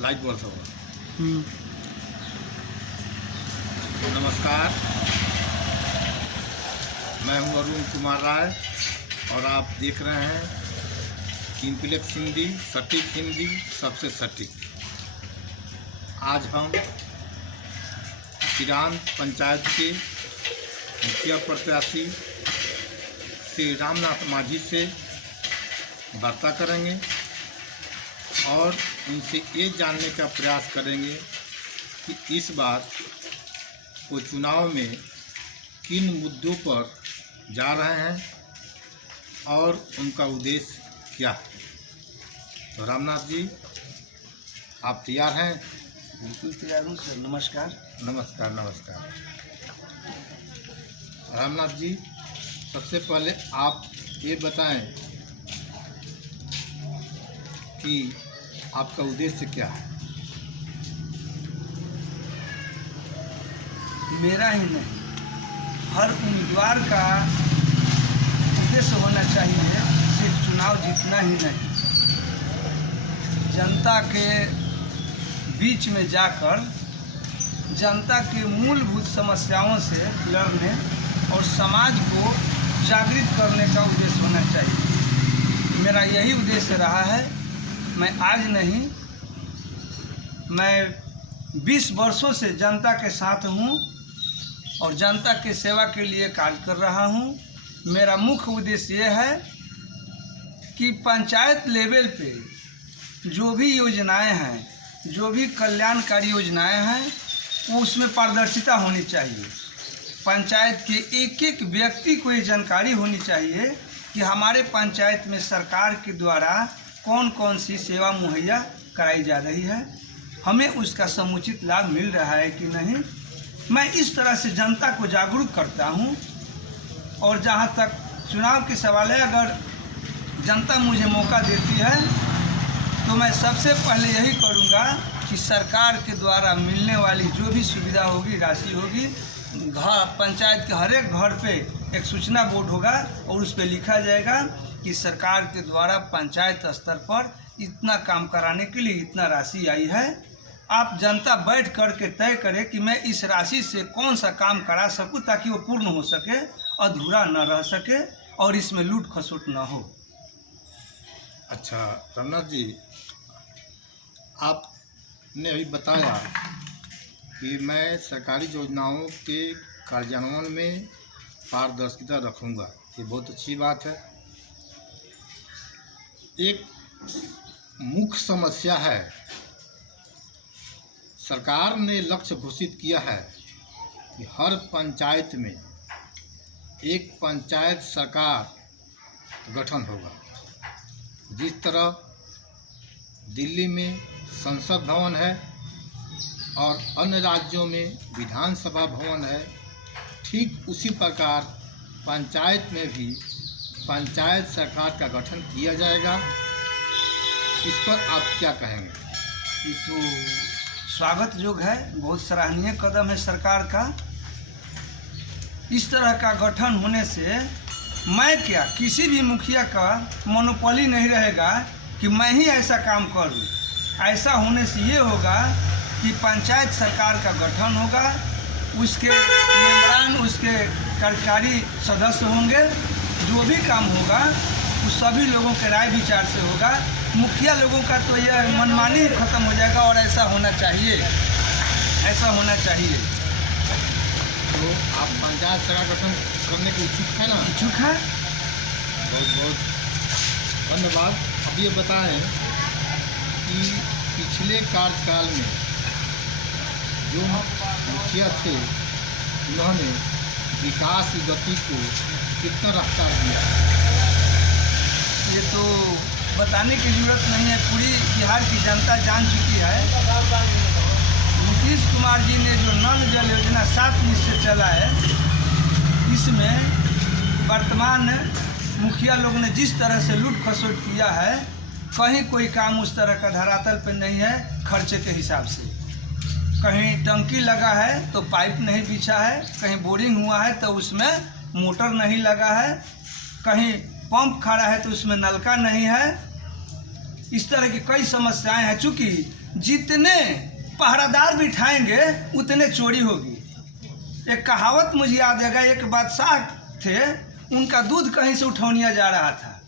Light वर्ष होगा। नमस्कार, मैं हूं अरुण कुमार राय और आप देख रहे हैं इम्प्लेक्स हिंदी, सटीक हिंदी, सबसे सटीक। आज हम सिरान पंचायत के मुखिया प्रत्याशी श्री रामनाथ माझी से वार्ता करेंगे और उनसे ये जानने का प्रयास करेंगे कि इस बार वो चुनाव में किन मुद्दों पर जा रहे हैं और उनका उद्देश्य क्या है। तो रामनाथ जी, आप तैयार हैं? बिल्कुल तैयार हूँ सर। नमस्कार। नमस्कार नमस्कार। रामनाथ जी, सबसे पहले आप ये बताएं कि आपका उद्देश्य क्या है? मेरा ही नहीं, हर उम्मीदवार का उद्देश्य होना चाहिए सिर्फ चुनाव जीतना ही नहीं, जनता के बीच में जाकर जनता के मूलभूत समस्याओं से लड़ने और समाज को जागृत करने का उद्देश्य होना चाहिए। मेरा यही उद्देश्य रहा है। मैं आज नहीं, मैं 20 वर्षों से जनता के साथ हूँ और जनता के सेवा के लिए कार्य कर रहा हूँ। मेरा मुख्य उद्देश्य ये है कि पंचायत लेवल पे जो भी योजनाएं हैं, जो भी कल्याणकारी योजनाएं हैं, वो उसमें पारदर्शिता होनी चाहिए। पंचायत के एक एक व्यक्ति को ये जानकारी होनी चाहिए कि हमारे पंचायत में सरकार के द्वारा कौन कौन सी सेवा मुहैया कराई जा रही है, हमें उसका समुचित लाभ मिल रहा है कि नहीं। मैं इस तरह से जनता को जागरूक करता हूं। और जहां तक चुनाव के सवाल है, अगर जनता मुझे मौका देती है तो मैं सबसे पहले यही करूंगा कि सरकार के द्वारा मिलने वाली जो भी सुविधा होगी, राशि होगी, घर पंचायत के हर एक घर पे एक सूचना बोर्ड होगा और उस पर लिखा जाएगा कि सरकार के द्वारा पंचायत स्तर पर इतना काम कराने के लिए इतना राशि आई है। आप जनता बैठ कर के तय करें कि मैं इस राशि से कौन सा काम करा सकूं ताकि वो पूर्ण हो सके, अधूरा न रह सके और इसमें लूट खसोट न हो। अच्छा रामनाथ जी, आपने अभी बताया कि मैं सरकारी योजनाओं के कार्यान्वयन में पारदर्शिता रखूंगा, ये बहुत अच्छी बात है। एक मुख्य समस्या है, सरकार ने लक्ष्य घोषित किया है कि हर पंचायत में एक पंचायत सरकार गठन होगा। जिस तरह दिल्ली में संसद भवन है और अन्य राज्यों में विधानसभा भवन है, ठीक उसी प्रकार पंचायत में भी पंचायत सरकार का गठन किया जाएगा। इस पर आप क्या कहेंगे? ये तो स्वागत योग्य है, बहुत सराहनीय कदम है सरकार का। इस तरह का गठन होने से मैं क्या, किसी भी मुखिया का मोनोपोली नहीं रहेगा कि मैं ही ऐसा काम करूं। ऐसा होने से ये होगा कि पंचायत सरकार का गठन होगा, उसके मेंबरान, उसके कार्यकारी सदस्य होंगे, जो भी काम होगा वो सभी लोगों के राय विचार से होगा। मुखिया लोगों का तो यह मनमानी खत्म हो जाएगा और ऐसा होना चाहिए, ऐसा होना चाहिए। तो आप पंचायत सरकार गठन करने के इच्छुक हैं ना? इच्छुक है। बहुत बहुत धन्यवाद। अब ये बताएं कि पिछले कार्यकाल में जो मुखिया थे, उन्होंने विकास की गति को कितना रफ्तार दिया? ये तो बताने की जरूरत नहीं है, पूरी बिहार की जनता जान चुकी है। नीतीश कुमार जी ने जो नल जल योजना 7 निश्चय चला है, इसमें वर्तमान मुखिया लोग ने जिस तरह से लूट खसोट किया है, कहीं कोई काम उस तरह का धरातल पर नहीं है। खर्चे के हिसाब से कहीं टंकी लगा है तो पाइप नहीं बिछा है, कहीं बोरिंग हुआ है तो उसमें मोटर नहीं लगा है, कहीं पंप खड़ा है तो उसमें नलका नहीं है। इस तरह की कई समस्याएं हैं। चूँकि जितने पहरादार बिठाएंगे उतने चोरी होगी। एक कहावत मुझे याद है, एक बादशाह थे, उनका दूध कहीं से उठौनिया जा रहा था,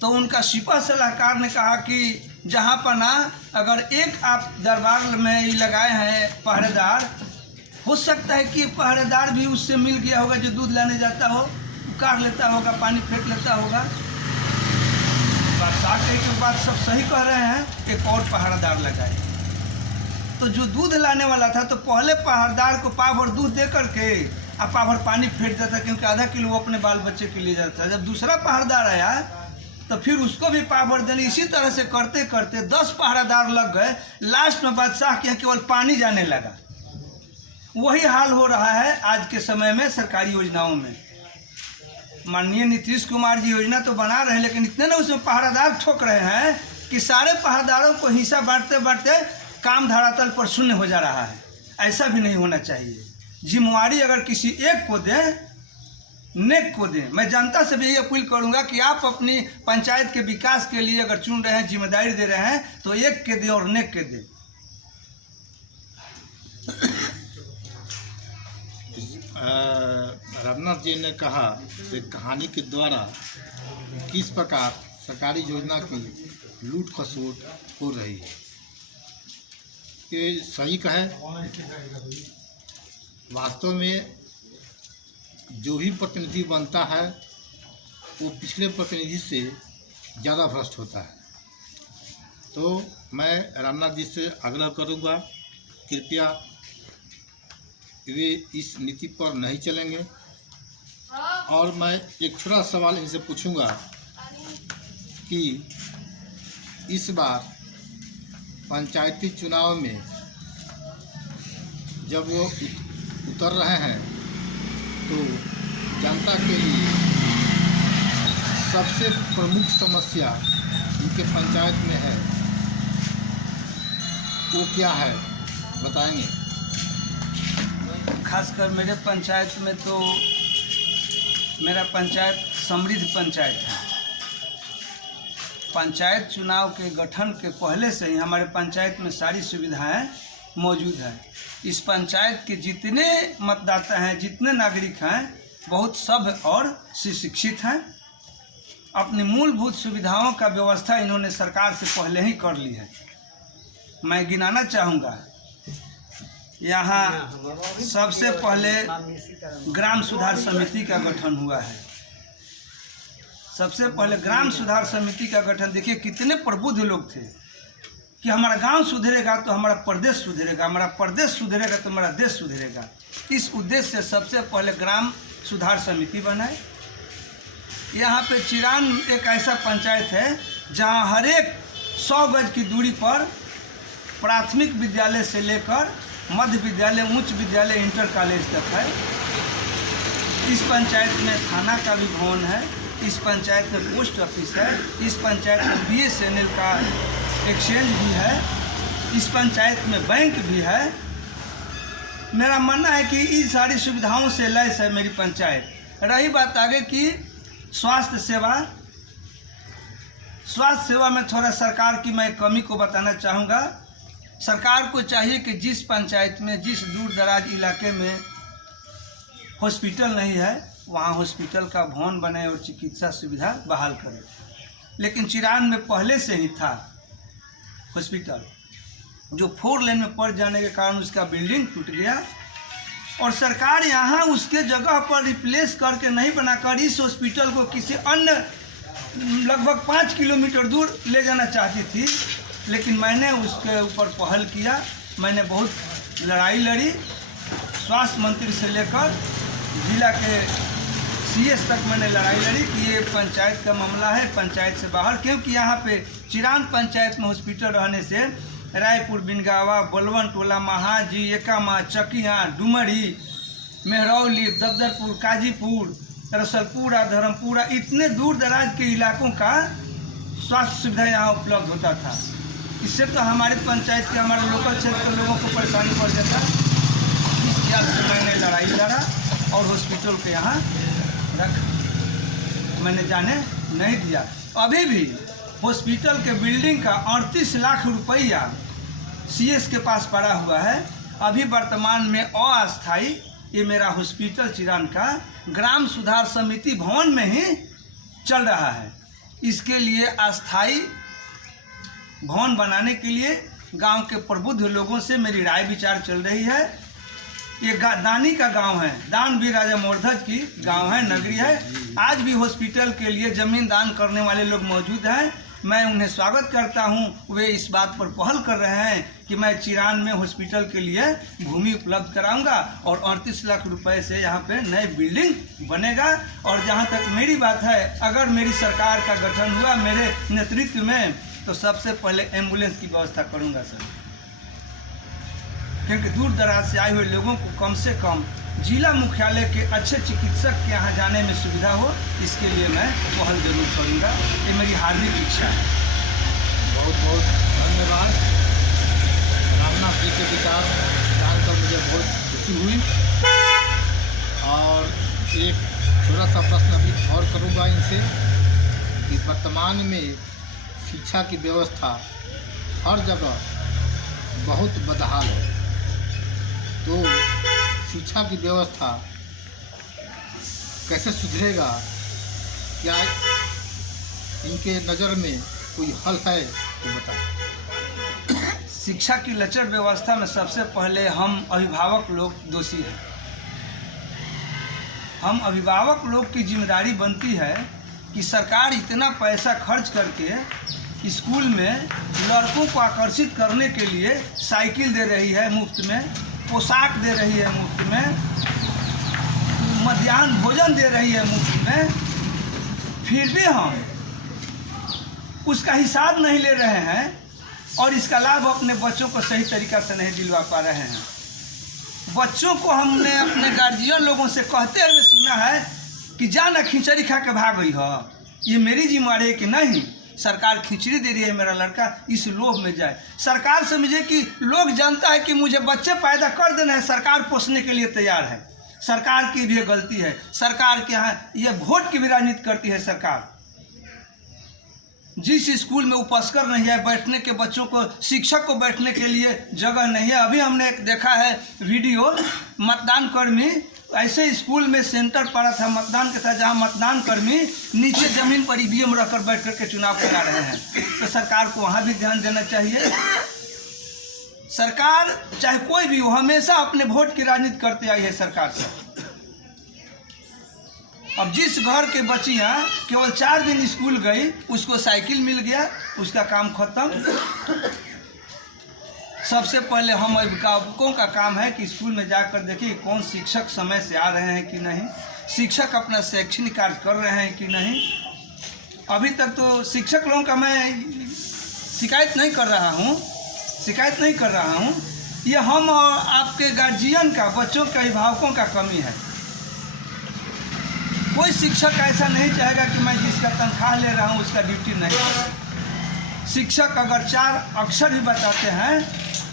तो उनका सिपा सलाहकार ने कहा कि जहाँ पर ना अगर एक आप दरबार में ही लगाए हैं पहरेदार, हो सकता है कि पहरेदार भी उससे मिल गया होगा जो दूध लाने जाता हो, उकार लेता होगा, पानी फेंक लेता होगा। बादशाह के बात सब सही कह रहे हैं, एक और पहरेदार लगाए। तो जो दूध लाने वाला था तो पहले पहरेदार को पाव भर दूध दे करके और पाव भर पानी फेंक देता, क्योंकि आधा किलो वो अपने बाल बच्चे के लिए जाता। जब दूसरा पहरेदार आया तो फिर उसको भी पाव भर देने। इसी तरह से करते करते 10 पहरेदार लग गए। लास्ट में बादशाह के यहाँ केवल पानी जाने लगा। वही हाल हो रहा है आज के समय में सरकारी योजनाओं में। माननीय नीतीश कुमार जी योजना तो बना रहे हैं, लेकिन इतने ना उसमें पहरेदार ठोक रहे हैं कि सारे पहरेदारों को हिस्सा बांटते बांटते काम धरातल पर शून्य हो जा रहा है। ऐसा भी नहीं होना चाहिए। जिम्मेवारी अगर किसी एक को दें, नेक को दें। मैं जनता से भी यही अपील करूंगा कि आप अपनी पंचायत के विकास के लिए अगर चुन रहे हैं, जिम्मेदारी दे रहे हैं, तो एक के दें और नेक के दें। रघुनाथ जी ने कहा कि कहानी के द्वारा किस प्रकार सरकारी योजना की लूट खसोट हो रही है, ये सही कहे। वास्तव में जो भी प्रतिनिधि बनता है वो पिछले प्रतिनिधि से ज़्यादा भ्रष्ट होता है। तो मैं रामनाथ जी से आग्रह करूँगा, कृपया वे इस नीति पर नहीं चलेंगे। और मैं एक छोटा सवाल इनसे पूछूंगा कि इस बार पंचायती चुनाव में जब वो उतर रहे हैं तो जनता के लिए सबसे प्रमुख समस्या उनके पंचायत में है, वो क्या है बताएंगे? खासकर मेरे पंचायत में तो मेरा पंचायत समृद्ध पंचायत है। पंचायत चुनाव के गठन के पहले से ही हमारे पंचायत में सारी सुविधाएं मौजूद हैं। इस पंचायत के जितने मतदाता हैं, जितने नागरिक हैं, बहुत सभ्य और सुशिक्षित हैं। अपनी मूलभूत सुविधाओं का व्यवस्था इन्होंने सरकार से पहले ही कर ली है। मैं गिनाना चाहूँगा, यहाँ सबसे पहले ग्राम सुधार समिति का गठन हुआ है। सबसे पहले ग्राम सुधार समिति का गठन, देखिए कितने प्रबुद्ध लोग थे कि हमारा गांव सुधरेगा तो हमारा प्रदेश सुधरेगा, हमारा प्रदेश सुधरेगा तो हमारा देश सुधरेगा। इस उद्देश्य से सबसे पहले ग्राम सुधार समिति बनाए। यहाँ पे चिरान एक ऐसा पंचायत है जहाँ हर एक 100 गज की दूरी पर प्राथमिक विद्यालय से लेकर मध्य विद्यालय, उच्च विद्यालय, इंटर कॉलेज तक है। इस पंचायत में थाना का भी भवन है, इस पंचायत में पोस्ट ऑफिस है, इस पंचायत में BSNL का एक्सचेंज भी है, इस पंचायत में बैंक भी है। मेरा मानना है कि इन सारी सुविधाओं से लैस है मेरी पंचायत। रही बात आगे की स्वास्थ्य सेवा में थोड़ा सरकार की मैं कमी को बताना चाहूँगा। सरकार को चाहिए कि जिस पंचायत में, जिस दूर दराज इलाके में हॉस्पिटल नहीं है, वहाँ हॉस्पिटल का भवन बने और चिकित्सा सुविधा बहाल करे। लेकिन चिरान में पहले से ही था हॉस्पिटल, जो 4 लेन में पड़ जाने के कारण उसका बिल्डिंग टूट गया और सरकार यहाँ उसके जगह पर रिप्लेस करके नहीं बनाकर इस हॉस्पिटल को किसी अन्य लगभग 5 किलोमीटर दूर ले जाना चाहती थी। लेकिन मैंने उसके ऊपर पहल किया, मैंने बहुत लड़ाई लड़ी, स्वास्थ्य मंत्री से लेकर जिला के CS तक मैंने लड़ाई लड़ी कि ये पंचायत का मामला है, पंचायत से बाहर। क्योंकि यहाँ पे चिरान पंचायत में हॉस्पिटल रहने से रायपुर, बिनगावा, बलवन टोला, महाजी, एकामा, चकिया, डुमरी, मेहरौली, दबदरपुर, काजीपुर, रसलपुरा, धर्मपुरा, इतने दूर दराज के इलाकों का स्वास्थ्य सुविधा यहाँ उपलब्ध होता था। इससे तो हमारे पंचायत के, हमारे लोकल क्षेत्र के लोगों को परेशानी पड़ जाता। इस ख्याल से मैंने लड़ाई लड़ा और हॉस्पिटल के यहाँ रख मैंने जाने नहीं दिया। अभी भी हॉस्पिटल के बिल्डिंग का 38 लाख रुपया CS के पास पड़ा हुआ है। अभी वर्तमान में अस्थाई ये मेरा हॉस्पिटल चिरान का ग्राम सुधार समिति भवन में ही चल रहा है। इसके लिए अस्थाई भवन बनाने के लिए गांव के प्रबुद्ध लोगों से मेरी राय विचार चल रही है। ये दानी का गांव है, दानवीर राजा मोरध्वज की गांव है, नगरी है। आज भी हॉस्पिटल के लिए ज़मीन दान करने वाले लोग मौजूद हैं। मैं उन्हें स्वागत करता हूं। वे इस बात पर पहल कर रहे हैं कि मैं चिरान में हॉस्पिटल के लिए भूमि उपलब्ध कराऊंगा और 38 लाख रुपए से यहां पे नई बिल्डिंग बनेगा। और जहां तक मेरी बात है, अगर मेरी सरकार का गठन हुआ मेरे नेतृत्व में, तो सबसे पहले एम्बुलेंस की व्यवस्था करूंगा सर, क्योंकि दूर दराज से आए हुए लोगों को कम से कम जिला मुख्यालय के अच्छे चिकित्सक के यहाँ जाने में सुविधा हो, इसके लिए मैं पहल जरूर करूँगा। ये मेरी हार्दिक इच्छा है। बहुत बहुत धन्यवाद। रामनाथ जी के विचार जानकर मुझे बहुत खुशी हुई। और एक छोटा सा प्रश्न अभी और करूँगा इनसे कि वर्तमान में शिक्षा की व्यवस्था हर जगह बहुत बदहाल है, तो शिक्षा की व्यवस्था कैसे सुधरेगा? क्या इनके नज़र में कोई हल है तो बताएं। शिक्षा की लचर व्यवस्था में सबसे पहले हम अभिभावक लोग दोषी हैं। हम अभिभावक लोग की जिम्मेदारी बनती है कि सरकार इतना पैसा खर्च करके स्कूल में लड़कों को आकर्षित करने के लिए साइकिल दे रही है मुफ्त में, पोशाक दे रही है मुफ्त में, मध्याह्न भोजन दे रही है मुफ्त में, फिर भी हम उसका हिसाब नहीं ले रहे हैं और इसका लाभ अपने बच्चों को सही तरीक़ा से नहीं दिलवा पा रहे हैं। बच्चों को हमने अपने गार्जियन लोगों से कहते हुए सुना है कि जाना खिचड़ी खा के भाग गई हो। ये मेरी जिम्मेदारी है कि नहीं, सरकार खिचड़ी दे रही है, मेरा लड़का इस लोभ में जाए। सरकार समझे कि लोग जानता है कि मुझे बच्चे पैदा कर देना है, सरकार पोसने के लिए तैयार है। सरकार की भी गलती है। सरकार के यहाँ ये वोट की भी राजनीति करती है। सरकार जिस स्कूल में उपस्कर नहीं है बैठने के, बच्चों को, शिक्षक को बैठने के लिए जगह नहीं है। अभी हमने एक देखा है वीडियो, मतदान कर्मी ऐसे स्कूल में सेंटर पड़ा था मतदान के साथ, जहां मतदान कर्मी नीचे जमीन पर ईवीएम रखकर बैठ करके चुनाव करा रहे हैं। तो सरकार को वहां भी ध्यान देना चाहिए। सरकार चाहे कोई भी हो, हमेशा अपने वोट की राजनीति करते आई है सरकार से। अब जिस घर के बच्चियां केवल 4 दिन स्कूल गई, उसको साइकिल मिल गया, उसका काम खत्म। सबसे पहले हम अभिभावकों का काम है कि स्कूल में जाकर देखिए कौन शिक्षक समय से आ रहे हैं कि नहीं, शिक्षक अपना शैक्षणिक कार्य कर रहे हैं कि नहीं। अभी तक तो शिक्षक लोगों का मैं शिकायत नहीं कर रहा हूँ, ये हम और आपके गार्जियन का, बच्चों के अभिभावकों का कमी है। कोई शिक्षक ऐसा नहीं चाहेगा कि मैं जिसका तनख्वाह ले रहा हूँ उसका ड्यूटी नहीं करूँ। शिक्षक अगर 4 अक्षर भी बताते हैं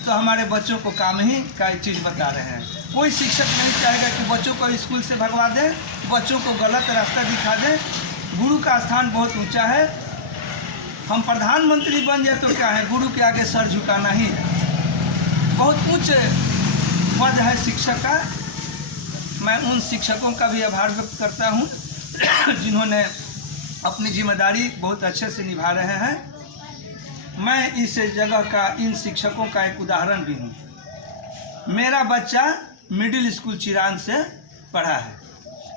तो हमारे बच्चों को काम ही का चीज़ बता रहे हैं। कोई शिक्षक नहीं चाहेगा कि बच्चों को स्कूल से भगवा दे, बच्चों को गलत रास्ता दिखा दे। गुरु का स्थान बहुत ऊंचा है। हम प्रधानमंत्री बन जाए तो क्या है, गुरु के आगे सर झुकाना ही है। बहुत ऊंचे पद है शिक्षक का। मैं उन शिक्षकों का भी आभार व्यक्त करता हूँ जिन्होंने अपनी जिम्मेदारी बहुत अच्छे से निभा रहे हैं। मैं इस जगह का, इन शिक्षकों का एक उदाहरण भी हूँ। मेरा बच्चा मिडिल स्कूल चिरान से पढ़ा है।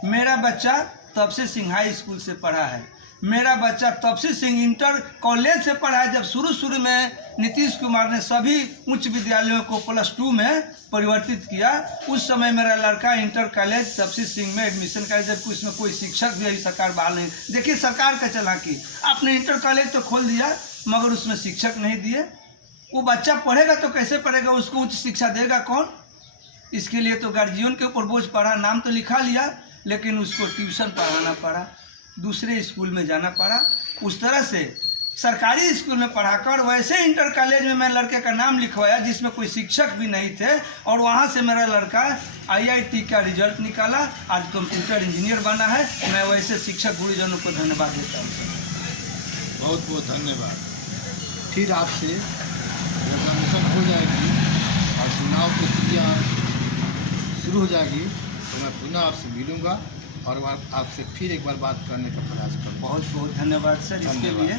मेरा बच्चा तपसी सिंह हाई स्कूल से पढ़ा है। मेरा बच्चा तपसी सिंह इंटर कॉलेज से पढ़ा है। जब शुरू में नीतीश कुमार ने सभी उच्च विद्यालयों को +2 में परिवर्तित किया, उस समय मेरा लड़का इंटर कॉलेज तपसी सिंह में एडमिशन करा, जबकि उसमें कोई शिक्षक भी अभी सरकार बहाल नहीं। देखिए सरकार का चालाकी, आपने इंटर कॉलेज तो खोल दिया मगर उसमें शिक्षक नहीं दिए। वो बच्चा पढ़ेगा तो कैसे पढ़ेगा, उसको उच्च शिक्षा देगा कौन? इसके लिए तो गार्जियन के ऊपर बोझ पड़ा। नाम तो लिखा लिया लेकिन उसको ट्यूशन पढ़ाना पड़ा, दूसरे स्कूल में जाना पड़ा। उस तरह से सरकारी स्कूल में पढ़ाकर वैसे इंटर कॉलेज में मैं लड़के का नाम लिखवाया जिसमें कोई शिक्षक भी नहीं थे, और वहाँ से मेरा लड़का IIT का रिजल्ट निकाला, आज कंप्यूटर इंजीनियर बना है। मैं वैसे शिक्षक गुरुजनों को धन्यवाद देता हूँ। बहुत बहुत धन्यवाद। फिर आपसे एग्जामिनेशन हो जाएगा चुनाव प्रक्रिया शुरू हो जाएगी तो मैं पुनः आपसे मिलूँगा और आपसे फिर एक बार बात करने का प्रयास करूँगा। बहुत बहुत धन्यवाद सर इसके धन्यवाद। लिए।